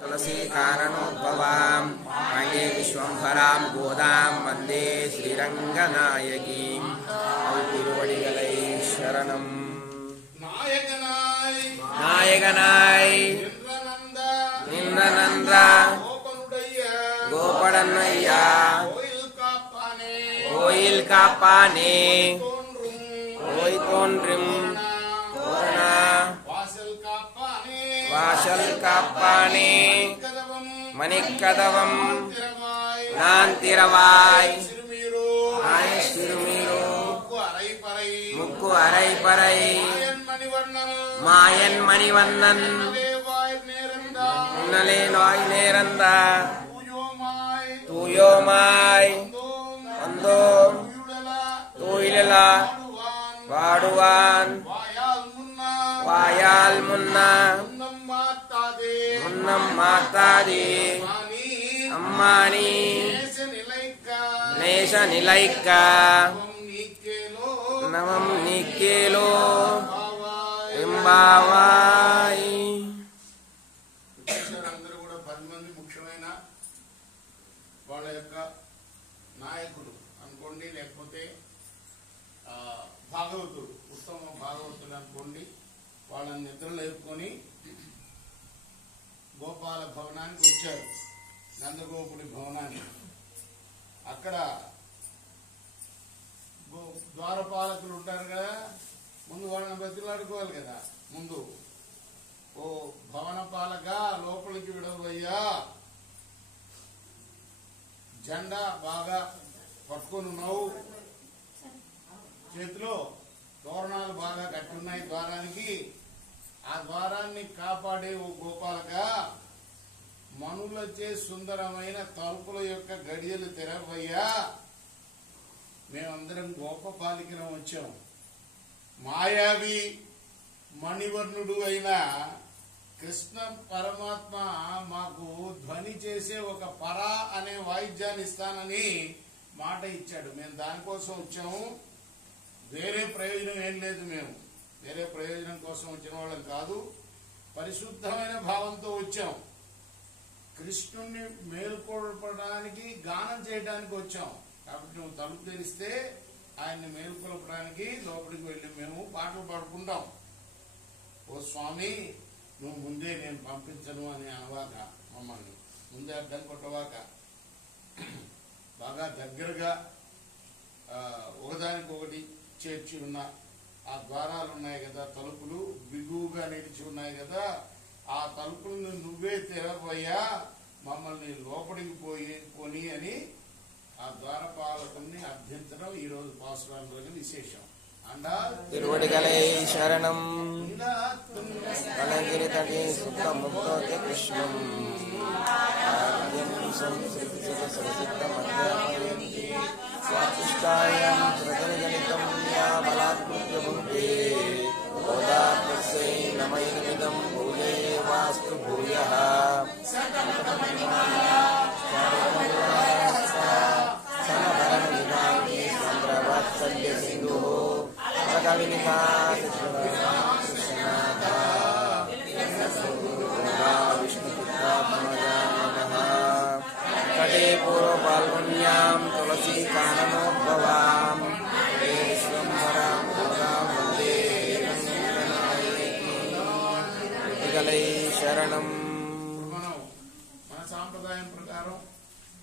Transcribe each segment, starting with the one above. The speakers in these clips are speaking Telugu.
तुलसीकारणोद्भवां मांगे विश्वंभरां गोदां वंदे श्रीरंगनायकीं तिरुवडिगलै शरणं नायकनाय निन्द्रनंद गोपड़न्नय्या कोयल कापाने ओय तोन्रिम कोरना वाशल कापाने मणिकदवम नांतिरवाय आय सिरुमीरो मुक्कु अरै परै मायन मणिवन्नन नले नॉय नेरंदा तुयो माय अंदो तुइलला वाडुवान वायाल मुन्ना मुन्नम मातादे अम्मानी नेश निलैका नमम निकेलो इंबावाई అందరూ కూడా 10 మంది ముఖ్యమైన వాళ్ళ యొక్క నాయకుడు అనుకోండి, లేకపోతే భాగవతుడు, ఉత్తమ భాగవతుడు అనుకోండి. వాళ్ళని నిద్ర లేపుకొని గోపాల భవనానికి వచ్చారు, నందగోపుడి భవనానికి. అక్కడ ద్వారపాలకులు ఉంటారు కదా, ముందు వాళ్ళని బతిలాడుకోవాలి కదా. ముందు ఓ భవన పాలక లోపలికి విడవయ్యా, జెండా బాగా పట్టుకొని ఉన్నావు, చేతిలో తోరణాలు బాగా కట్టున్నాయి ద్వారానికి, ఆ ద్వారాన్ని కాపాడే ఓ గోపాలక, మనులచే సుందరమైన తలుపుల యొక్క గడియలు తెరవయ్యా. మేమందరం గోపపాలికన వచ్చాం. మాయావి మణివర్ణుడు అయిన కృష్ణ పరమాత్మ మాకు ధ్వని చేసే ఒక పరా అనే వాయిద్యాన్ని ఇస్తానని మాట ఇచ్చాడు. మేము దానికోసం వచ్చాము, వేరే ప్రయోజనం ఏం లేదు. మేము వేరే ప్రయోజనం కోసం వచ్చిన వాళ్ళం కాదు, పరిశుద్ధమైన భావంతో వచ్చాం. కృష్ణుణ్ణి మేల్కొల్పడానికి, గానం చేయడానికి వచ్చాం. కాబట్టి నువ్వు తలుపు తెరిస్తే ఆయన్ని మేల్కొల్పడానికి లోపలికి వెళ్ళి మేము పాటలు పాడుకుంటాం. ఓ స్వామి, నువ్వు ముందే నేను పంపించను అని అనవాక, మమ్మల్ని ముందే అడ్డం కొట్టవాక, బాగా దగ్గరగా ఒకదానికొకటి చేర్చి ఉన్న ఆ ద్వారాలు ఉన్నాయి కదా, తలుపులు బిగువుగా నిలిచి ఉన్నాయి కదా, ఆ తలుపులను నువ్వే తెరవయ్యా, మమ్మల్ని లోపలికి పోని అని ఆ ద్వారపాలకుని అర్థించడం ఈ రోజు పాసురాల రోజు విశేషం. తిరువడిగలై శరణం కలగిరి తటి సుఖ ముక్తోతే కృష్ణం స్వాతిష్టాయం ప్రజనిగణితం యా బలాత్కృత్య భుంక్తే గోదాత్స్యై నమైనమిదం భూయే వాస్తు భూయః సంద్రవత్సల్య సింధు కవినికా కటే పూర్వ పాల్గొన్యాం తులసీ కాననోద్భవాం విశ్వంభరాం గోదాం వందే రంగనాయకీ శరణం. మనం మన సాంప్రదాయం ప్రకారం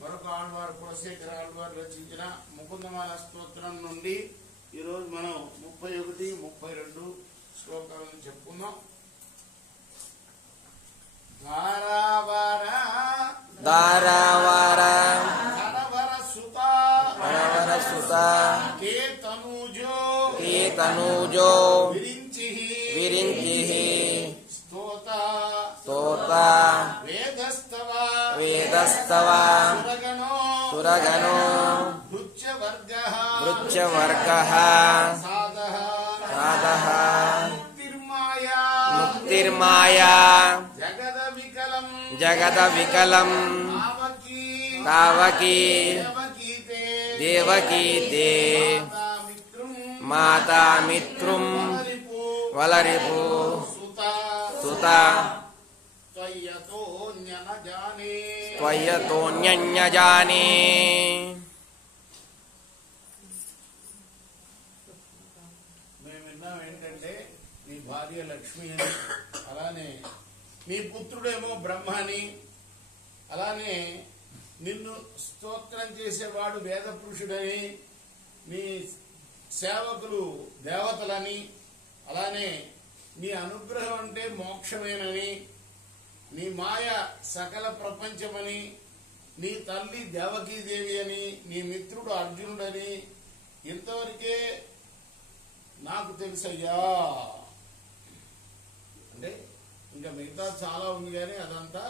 మరొక ఆళ్వారు, కులశేఖర ఆళ్వారు రచించిన ముకుందమాల స్తోత్రం నుండి ఈరోజు మనం 31, 32 శ్లోకాలను చెప్పుకుందాం. ధారావార దారావార హరవర సుత కేతనూజో విరించిః స్తోత వేదస్తవ సురగణో వృక్షవర్గః సాధః ముక్తిర్మాయా జగద వికలం తావకీ దేవకీతే మాతా మిత్రుం వలరిపు సుత న జానే త్వయ్యతోన్యన్య జానే. మేము విన్నాం ఏంటంటే నీ భార్య లక్ష్మి అని, అలానే నీ పుత్రుడేమో బ్రహ్మ అని, అలానే నిన్ను స్తోత్రం చేసేవాడు వేద పురుషుడని, నీ సేవకులు దేవతలని, అలానే నీ అనుగ్రహం అంటే మోక్షమేనని, నీ మాయ సకల ప్రపంచమని, నీ తల్లి దేవకీదేవి అని, నీ మిత్రుడు అర్జునుడని ఇంతవరకే నాకు తెలుసయ్యా. అంటే ఇంకా మిగతా చాలా ఉంది కానీ అదంతా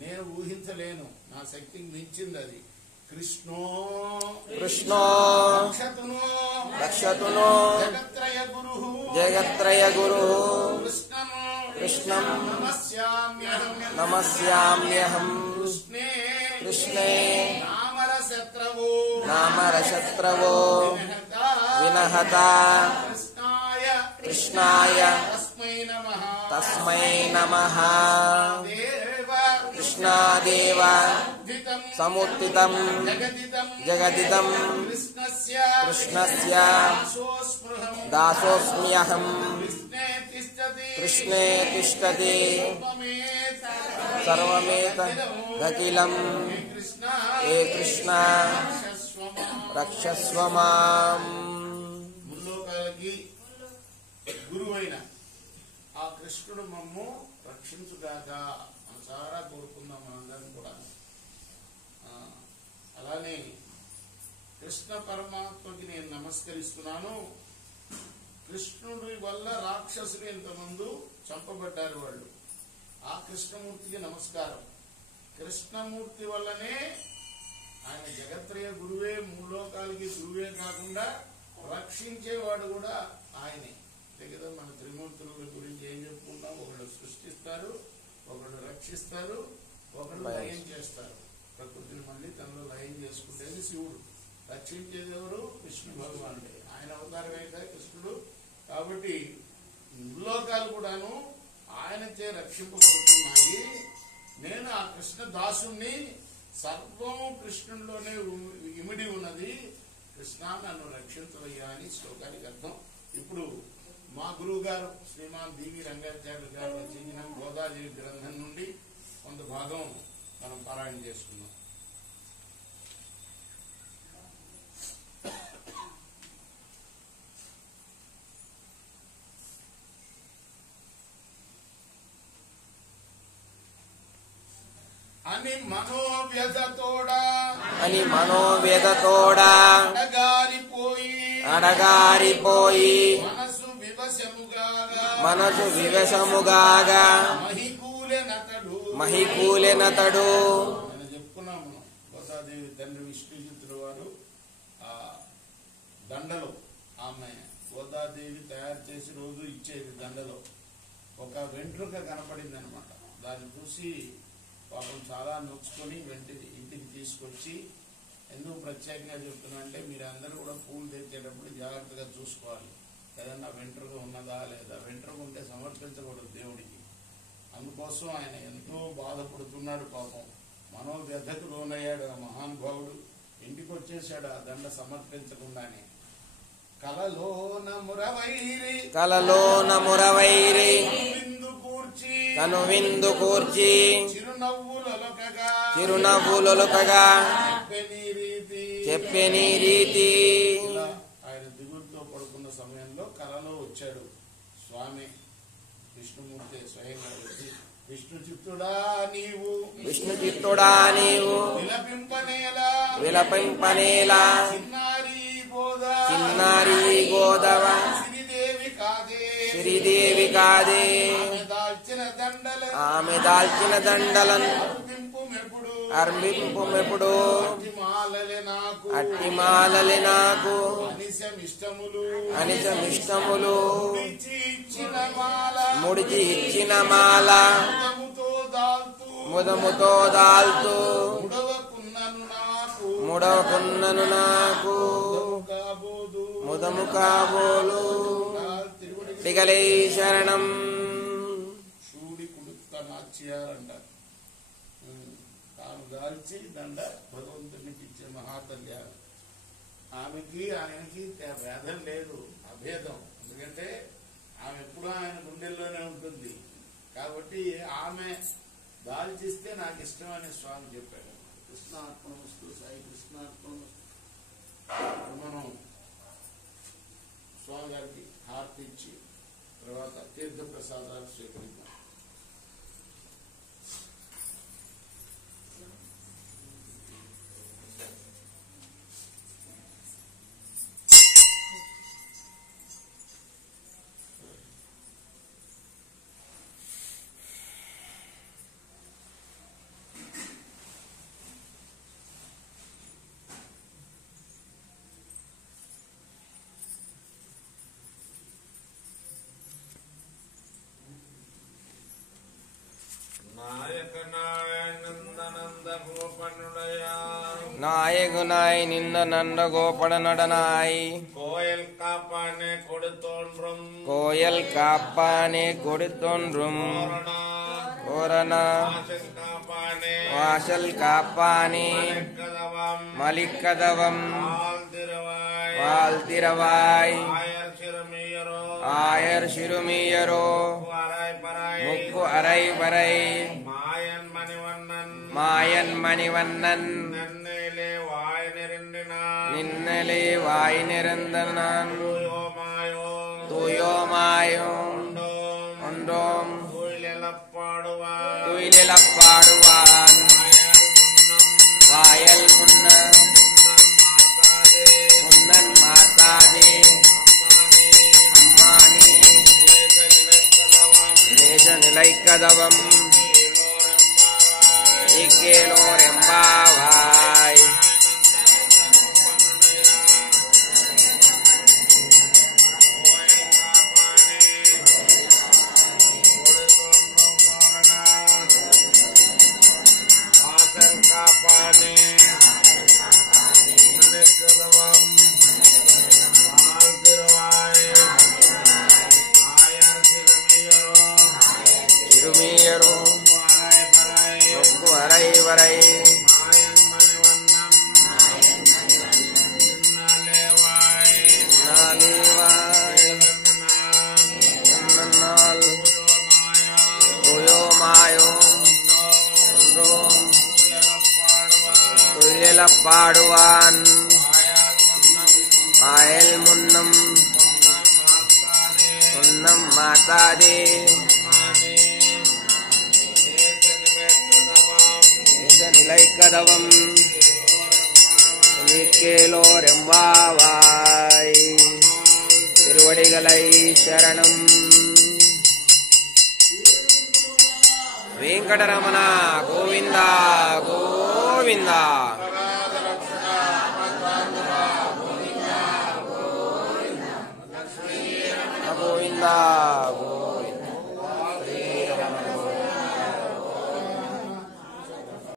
నేను ఊహించలేను, నా శక్తికి మించింది అది. కృష్ణో కృష్ణో రక్షతునో రక్షతునో జగత్రయ గురు జగత్రయ గురు కృష్ణం కృష్ణం నమస్యామ్యహం నమస్యామ్యహం. కృష్ణే కృష్ణే నామరశత్రవో నామరశత్రవో వినహత కృష్ణాయ కృష్ణాయ తస్మై నమః. తస్మై నమః. దేవ కృష్ణాదేవ ఉద్ధితం సముత్థితం జగదిదం జగదిదం కృష్ణస్య కృష్ణస్య దాసోస్మృహం దాసోస్మ్యహం. కృష్ణే తిష్టతి కృష్ణే తిష్టతి సర్వమేతదఖిలం. కృష్ణ హే కృష్ణ రక్షస్వ మాం. ముల్లోకాలకి గురువైన ఆ కృష్ణుడు మమ్ము రక్షించుగాక మనసారా కోరుకుందాం మనందరం కూడా. అలానే కృష్ణ పరమాత్మకి నేను నమస్కరిస్తున్నాను. కృష్ణుడి వల్ల రాక్షసులు ఇంతమంది చంపబడ్డారు వాళ్ళు. ఆ కృష్ణమూర్తికి నమస్కారం. కృష్ణమూర్తి వల్లనే ఆయన జగత్రయ గురువే, ముల్లోకాలకి గురువే కాకుండా రక్షించేవాడు కూడా ఆయనే. అంతే కదా, మన త్రిమూర్తుల గురించి ఏం చెప్పుకుంటాం? ఒకళ్ళు సృష్టిస్తారు, ఒకళ్ళు రక్షిస్తారు, ఒకళ్ళు లయం చేస్తారు. ప్రకృతిని మళ్ళీ తనలో లయం చేసుకుంటేది శివుడు. రక్షించేది ఎవరు? విష్ణు భగవానుడే. ఆయన అవతారమే కదా కృష్ణుడు. కాబట్టి ముల్లోకాలు కూడాను ఆయనచే రక్షింపబడుతున్నాయి. నేను ఆ కృష్ణ దాసుణ్ణి, సర్వము కృష్ణుడిలోనే ఇమిడి ఉన్నది. కృష్ణ నన్ను రక్షించవయ్యా అని శ్లోకానికి అర్థం. ఇప్పుడు మా గురువు గారు శ్రీమాన్ డివి రంగాచార్యులు గారు రచించిన గోదాదేవి గ్రంథం నుండి కొంత భాగం మనం పారాయణ చేసుకున్నాం. అని మనోవ్యధతోడా అని మనోవ్యధతోడా అడగారిపోయి మనసు వివశముగాగా మనసు వివశముగాగా మహికూలెనతడు. మనం చెప్పుకున్నాము. గోదాదేవి తండ్రి విష్ణుచిత్తుల వారు ఆ దండలో, ఆమె గోదాదేవి తయారు చేసి రోజు ఇచ్చేది దండలో ఒక వెంట్రుక కనపడింది అనమాట. దాన్ని చూసి పాపం చాలా నొచ్చుకొని ఇంటికి తీసుకొచ్చి, ఎందుకు ప్రత్యేకంగా చెప్తున్నా అంటే మీరందరూ కూడా పూలు తెచ్చేటప్పుడు జాగ్రత్తగా చూసుకోవాలి. ఏదన్నా వెంట్రుక ఉన్నదా లేదా. వెంట్రుక ఉంటే సమర్పించకూడదు దేవుడికి. అందుకోసం ఆయన ఎంతో బాధపడుతున్నాడు పాపం. మనోవ్యధకు లోనయ్యాడు ఆ మహానుభావుడు. ఇంటికి వచ్చేసాడు ఆ దండ సమర్పించకుండానే. కలలోన మురవైరి కనువిందు కూర్చి చిరునవ్వులొలకగా చెప్పెని రీతి. ఆయన దిగులుతో పడుకున్న సమయంలో కలలో వచ్చాడు స్వామి విష్ణుమూర్తి స్వయంగా వచ్చి, విష్ణు చిత్తుడా నీవు విలపింపనేలా చిన్నారి గోదవ శ్రీదేవి కాదే ఆమె దాల్చిన దండలను అర్పింపుమెప్పుడు అట్టిమాలలే నాకు అనిశమిష్టములు ముడిచి ఇచ్చిన మాల ముదముతో దాల్తూ ముడవకున్నను నాకు ముదము కాబోలు శరణం. శివుడి కుడుత నాచ్యారంటారు. మలిచి దండ భగవంతునికి ఇచ్చే మహాతల్య. ఆమెకి ఆయనకి భేదం లేదు, అభేదం. ఎందుకంటే ఆమె ఎప్పుడూ ఆయన గుండెల్లోనే ఉంటుంది. కాబట్టి ఆమె దాల్చిస్తే నాకు ఇష్టం అని స్వామి చెప్పాడు. కృష్ణార్పణమస్తు, సాయి కృష్ణార్పణమస్తు. మనం స్వామి గారికి హారతి ఇచ్చి తర్వాత తీర్థ ప్రసాదాలు స్వీకరిద్దాం. நாயகனாய் நின்ற நன்ற கோபடனடனாய் கோயில் காப்பானே கொடுத்தோன்றும் கோயல் காப்பானே கொடுத்தொன்றும் கோரணா காப்பானே வாசல் காப்பானே கதவம் மலிக்கதவம் திருவாய் வாழ்த்திரவாய் ஆயர் சிறுமியரோ ஆயர் சிறுமியரோ அரை பராய் முக்கு அரை வரை மாயன் மணிவண்ணன் மாயன் மணிவண்ணன் நன்னிலே வாய் நிரண்டினான் நின்னலே வாய் நிறந்தனான் தூயோமாயோ தூயோமாயும் உண்டோம் ஒன்றோம் துயிலெழப்பாடுவான் துயிலெழப்பாடுவான் வாயல் முன்ன முன்னன் மாத்தாதே அம்மானி தேச நிலைக்கதவம் இக்கேலோரெம்பாவாய் சிறுமியரோ முக்கு அரை வரை நாளிவாய் நன்னால் துயோமாயோ ஒன்றோம் துயிலப்பாடுவான் ஆயல் முன்னம் முன்னம் மாத்தாதே நிலைக்கதவம் கேலோரெம்பாவாய் திருவடிகளை சரணம். வெங்கடரமணா கோவிந்தா கோவிந்தா கோவிந்தா.